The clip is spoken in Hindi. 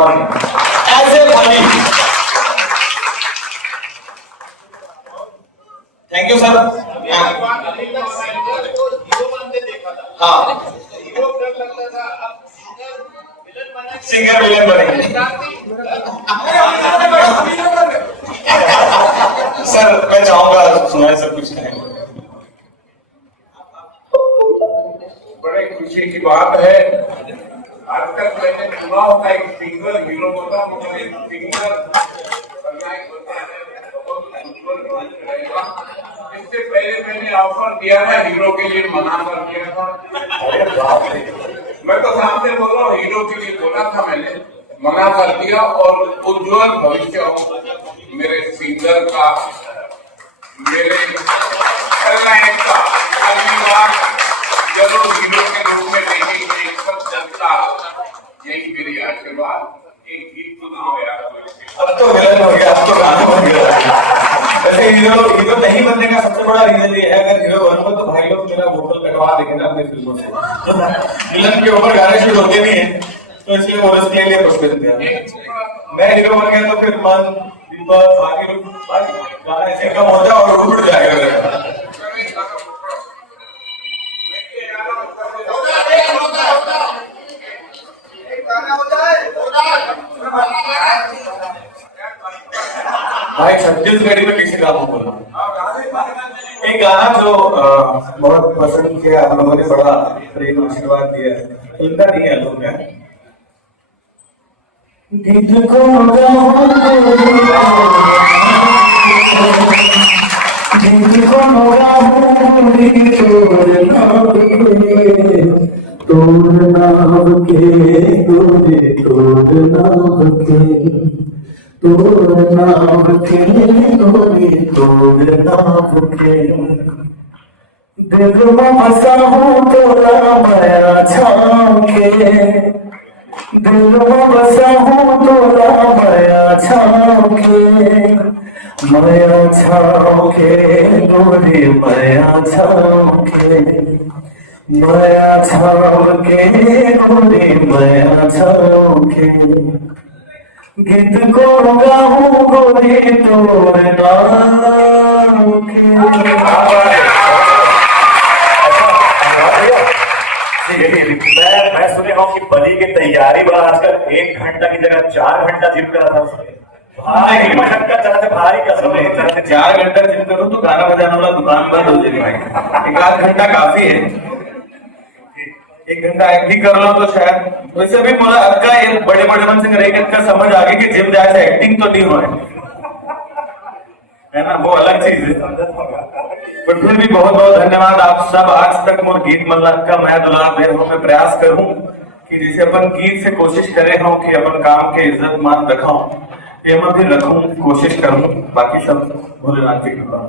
ऐसे फनी। Thank you sir. हाँ सिंगर विलन बनेंगे सर। मैं चाहूंगा सुनाए सब कुछ कहेंगे। बड़े खुशी की बात है, आज तक मैंने चुनाव का एक सिंगल हीरो होता, मुझे सिंगल इससे पहले मैंने ऑफर दिया था हीरो के लिए, मना कर दिया था। मैं तो सामने बोल रहा हूँ, हीरो के लिए बोला था मैंने, मना कर दिया। और उज्ज्वल भविष्य मेरे सिंगर का, मेरे खलनायक का अगली बार जरूर हीरो के रूप में देखेंगे सब जनता। यही मेरी आशीर्वाद। एक गीत सुनाओ यार। अब तो विलन हो गया, अब तो गाना बन गया। वैसे हीरो नहीं बनने का सबसे बड़ा रीजन ये है, अगर हीरो बनूंगा तो भाई लोग मेरा वोकल कटवा देंगे ना अपनी फिल्मों से। तो विलन के ऊपर गाने शूट होते नहीं है, तो इसलिए वो रिस्क ले लिया कुछ कर दिया। मैं हीरो बन गया तो फिर मन आगे गाना ऐसे कम हो जाए और उड़ जाएगा। भाई छत्तीसगढ़ी में किसी का बोला एक गाना जो बहुत पसंद किया हम लोगों ने, बड़ा प्रेम आशीर्वाद दिया है, इनका नहीं है लोग है। दिल को तोड़ना के तोड़े तोड़ना के तोड़ना के तोड़े तोड़ना के दिल में बसा हूँ तोड़ा माया छाँव के, दिल में बसा हूँ तोड़ा माया छाँव के, माया छाँव के तोड़े माया छाँव के, माया छाँव के तोड़े माया छाँव के। गीत को गाऊं गोरी तोड़ना के। मैं सुने हूँ कि बलि की तैयारी बड़ा आजकल 1 घंटा की जगह 4 घंटा जिम कर रहा था। भारी मेहनत का भारी कसम है। 4 घंटा जिम करूँ तो गाना बजाने वाला दुकान बंद हो जाएगी भाई। 1 घंटा काफी है, 1 घंटा एक्टिंग कर लो तो शायद। वैसे भी मुझे अक्का ये बड़े बड़े मन से एक का समझ आ गई कि जिम जाए से एक्टिंग तो नहीं हो है ना, वो अलग चीज है। पर फिर भी बहुत बहुत धन्यवाद आप सब। आज तक मोर गीत मतलब का मैं दुलार दे हूँ, मैं प्रयास करूँ कि जैसे अपन गीत से कोशिश करे हूँ कि अपन काम के इज्जत मान रखा हूँ, ये मैं भी रखूँ, कोशिश करूँ। बाकी सब भोलेनाथ की कृपा।